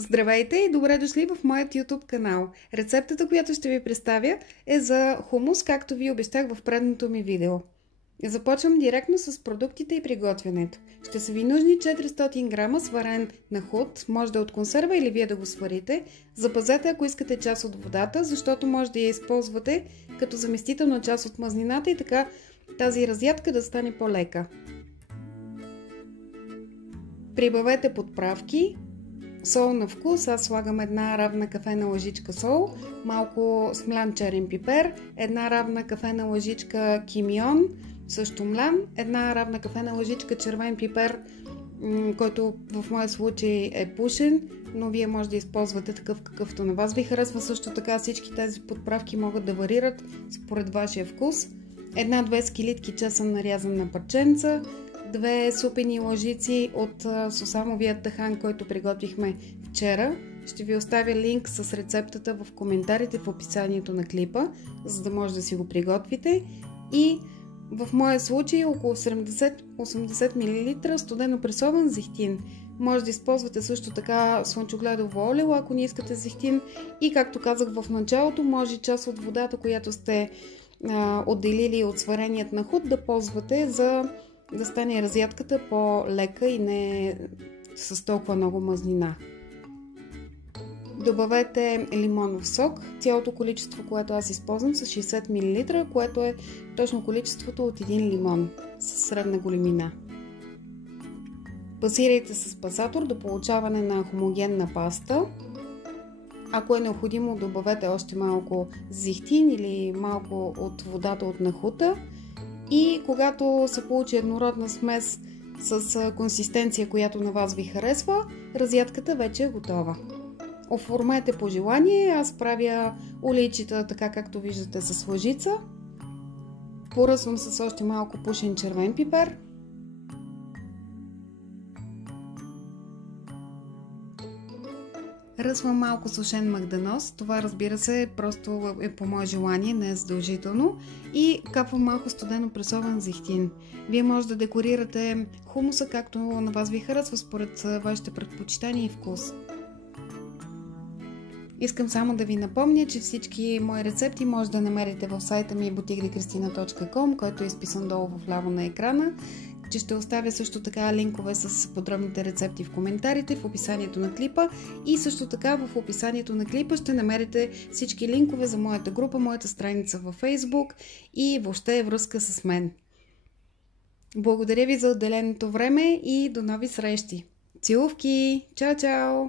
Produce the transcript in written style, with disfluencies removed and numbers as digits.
Здравейте и добре дошли в моят YouTube канал. Рецептата, която ще ви представя, е за хумус, както ви обещах в предното ми видео. Започвам директно с продуктите и приготвянето. Ще са ви нужни 400 грама сварен нахуд, може да е от консерва или вие да го сварите. Запазете, ако искате, част от водата, защото може да я използвате като заместителна част от мазнината и така тази разядка да стане по-лека. Прибавете подправки. Сол на вкус, аз слагам една равна кафена лъжичка сол, малко смлян черен пипер, една равна кафена лъжичка кимион, също млян, една равна кафена лъжичка червен пипер, който в моя случай е пушен, но вие може да използвате такъв какъвто на вас ви харесва. Също така всички тези подправки могат да варират според вашия вкус. Една-две скилитки чесън нарязан на парченца, 2 супени лъжици от сусамовия тахан, който приготвихме вчера. Ще ви оставя линк с рецептата в коментарите в описанието на клипа, за да може да си го приготвите. И в моя случай около 70-80 мл студено пресован зехтин. Може да използвате също така слънчогледово олио, ако не искате зехтин. И както казах в началото, може част от водата, която сте отделили от свареният нахуд, да ползвате за да стане разядката по-лека и не с толкова много мазнина. Добавете лимонов сок. Цялото количество, което аз използвам, са 60 мл, което е точно количеството от един лимон с средна големина. Пасирайте с пасатор до получаване на хомогенна паста. Ако е необходимо, добавете още малко зехтин или малко от водата от нахута. И когато се получи еднородна смес с консистенция, която на вас ви харесва, разядката вече е готова. Оформете по желание. Аз правя олийчета така, както виждате, с лъжица. Поръсвам с още малко пушен червен пипер. Ръсвам малко сушен магдanoz. Това, разбира се, просто е по мое желание, не е задължително. И капвам малко студено пресован зехтин. Вие може да декорирате хумуса както на вас ви харесва, според вашите предпочитания и вкус. Искам само да ви напомня, че всички мои рецепти може да намерите в сайта ми boutiquedecristina.com, който е изписан долу в ляво на екрана. Че ще оставя също така линкове с подробните рецепти в коментарите, в описанието на клипа, и също така в описанието на клипа ще намерите всички линкове за моята група, моята страница във Facebook и въобще връзка с мен. Благодаря ви за отделеното време и до нови срещи! Целувки! Чао, чао!